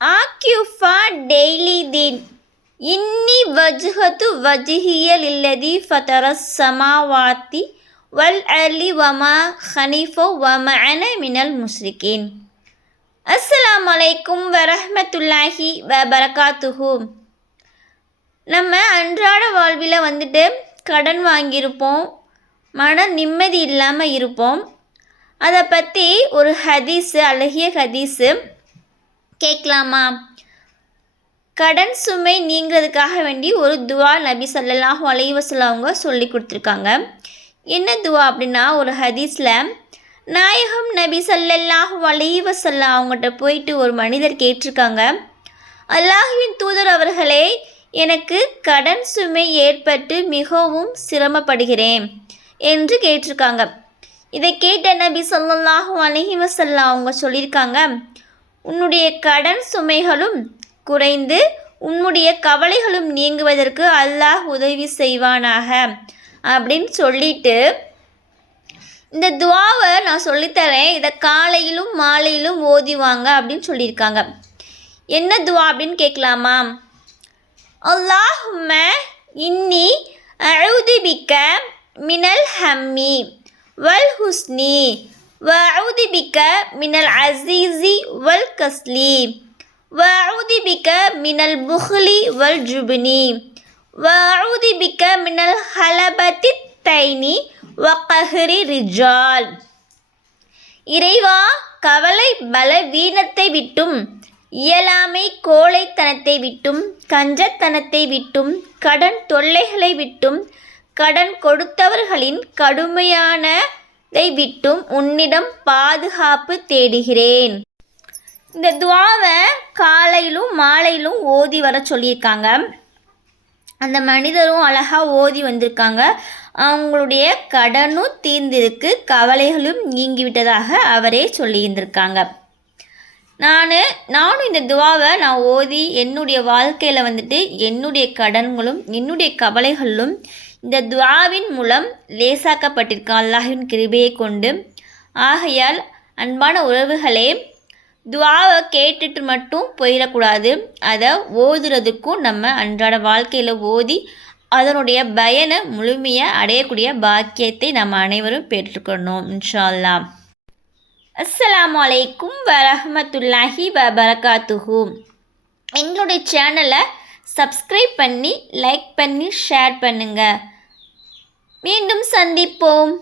ஆக்யூஃபா daily தீன் இன்னி வஜ்ஹத்து வஜ்ஹிய லில்லதி ஃபதரஸ் சமாவாத்தி வல் அர்லி வமா ஹனீஃபோ வமஅன மினல் முஸ்ரிகீன். அஸ்ஸலாமு அலைக்கும் வரஹ்மத்துல்லாஹி வபரகாத்துஹு. நம்ம அன்றாட வாழ்வில் வந்துட்டு கடன் வாங்கியிருப்போம், மன நிம்மதி இல்லாமல் இருப்போம். அதை பற்றி ஒரு ஹதீஸு, அழகிய ஹதீஸு கேட்கலாமா? கடன் சுமை நீங்கிறதுக்காக வேண்டி ஒரு துவா நபி ஸல்லல்லாஹு அலைஹி வஸல்லம் அவங்க சொல்லி கொடுத்துருக்காங்க. என்ன துவா அப்படின்னா, ஒரு ஹதீஸில் நாயகம் நபி ஸல்லல்லாஹு அலைஹி வஸல்லம் அவங்ககிட்ட போயிட்டு ஒரு மனிதர் கேட்டிருக்காங்க, அல்லாஹ்வின் தூதர் அவர்களே, எனக்கு கடன் சுமை ஏற்பட்டு மிகவும் சிரமப்படுகிறேன் என்று கேட்டிருக்காங்க. இதை கேட்ட நபி ஸல்லல்லாஹு அலைஹி வஸல்லம் அவங்க சொல்லியிருக்காங்க, உன்னுடைய கடன் சுமைகளும் குறைந்து உன்னுடைய கவலைகளும் நீங்குவதற்கு அல்லாஹ் உதவி செய்வானாக அப்படின்னு சொல்லிட்டு, இந்த துவாவை நான் சொல்லித்தரேன், இதை காலையிலும் மாலையிலும் ஓதிவாங்க அப்படின்னு சொல்லியிருக்காங்க. என்ன துவா அப்படின்னு கேட்கலாமா? அல்லாஹும்ம இன்னி அஊது பிக்க மினல் ஹம்மி வல் ஹுஸ்னி வ அஊது பிக்க மினல் அஸீஸி வல் கஸ்லி வ அஊது பிக்க மினல் புஹ்லி வல் ஜுப்னி வ அஊது பிக்க மினல் ஹலபத்தி தைனி வ கஹ்ரி ரிஜால். இறைவா, கவலை பலவீனத்தை விட்டும், இயலாமை கோழைத்தனத்தை விட்டும், கஞ்சத்தனத்தை விட்டும், கடன் தொல்லைகளை விட்டும், கடன் கொடுத்தவர்களின் கடுமையானதை விட்டும் உன்னிடம் பாதுகாப்பு தேடுகிறேன். இந்த துவாவை காலையிலும் மாலையிலும் ஓதி வர சொல்லியிருக்காங்க. அந்த மனிதரும் அழகாக ஓதி வந்திருக்காங்க. அவங்களுடைய கடனும் தீர்ந்திருக்கு, கவலைகளும் நீங்கிவிட்டதாக அவரே சொல்லியிருந்திருக்காங்க. நானும் இந்த துவாவை நான் ஓதி என்னுடைய வாழ்க்கையில் வந்துட்டு என்னுடைய கடன்களும் என்னுடைய கவலைகளும் இந்த துவாவின் மூலம் லேசாக்கப்பட்டிருக்கேன் அல்லாஹ்வின் கிருபையை கொண்டு. ஆகையால் அன்பான உறவுகளே, துவாவை கேட்டுட்டு மட்டும் போயிடக்கூடாது, அதை ஓதுறதுக்கும் நம்ம அன்றாட வாழ்க்கையில் ஓதி அதனுடைய பயனை முழுமையாக அடையக்கூடிய பாக்கியத்தை நம்ம அனைவரும் பெற்றுக்கணும் இன்ஷா அல்லாஹ். அஸ்ஸலாமு அலைக்கும் வரஹ்மத்துல்லாஹி வபரகாத்துஹு. எங்களுடைய சேனலை சப்ஸ்கிரைப் பண்ணி, லைக் பண்ணி, ஷேர் பண்ணுங்கள். மீண்டும் சந்திப்போம்.